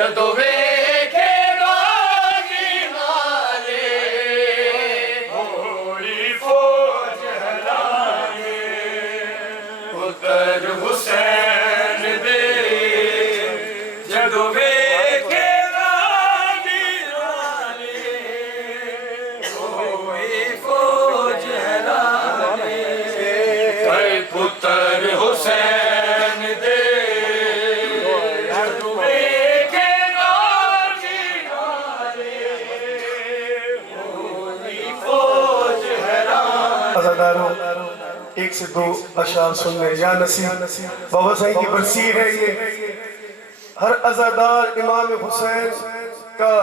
जदों वेखे गानी नाले होई फौज हलाए पुत्र हुसैन दे जदों वेखे गानी नाले होई फौज हलाए पुत्र हुसैन दे एक से दो अशार सुनने या नसीब बाबा साईं की बरसी है ये। हर अज़ादार इमाम हुसैन का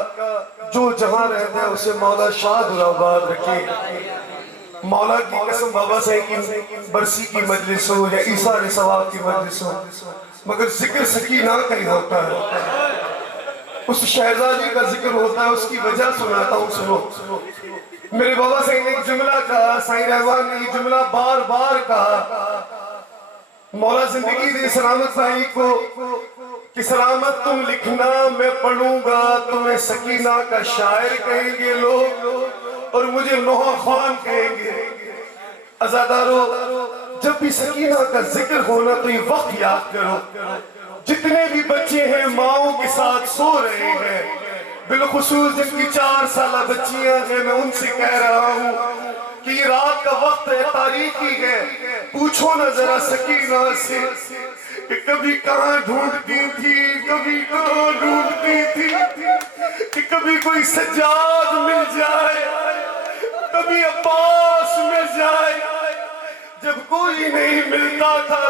जो जहां रहता है उसे मौला शाद आबाद रखे। मौला की कसम बाबा साईं की बरसी की मजलिस हो या ईसार सवाब की मजलिस हो, मगर जिक्र सकीना का ही होता है। उस शहजादी का जिक्र होता है, उसकी वजह सुनाता हूँ, सुनो। मेरे बाबा साईं ने एक जुमला कहा, साईं रहमान ने ये जुमला बार बार कहा। मौला जिंदगी दे सलामत भाई को कि सलामत तुम लिखना, मैं पढ़ूंगा तुम्हें सकीना का शायर कहेंगे लोग और मुझे नोहा खान कहेंगे। अज़ादारो, जब भी सकीना का जिक्र होना तो ये वक्त याद करो। जितने भी बच्चे हैं माओं के साथ सो रहे हैं, बिलखुसूस जिनकी 4 साल बच्चियां हैं, मैं उनसे कह रहा हूँ कि ये रात का वक्त है, तारीखी है। पूछो ना जरा सकीना से कि कभी कहाँ ढूंढती थी, कभी कहाँ ढूंढती थी, कि कभी कोई सज्जाद मिल जाए, कभी अब्बास मिल जाए। जब कोई नहीं मिलता था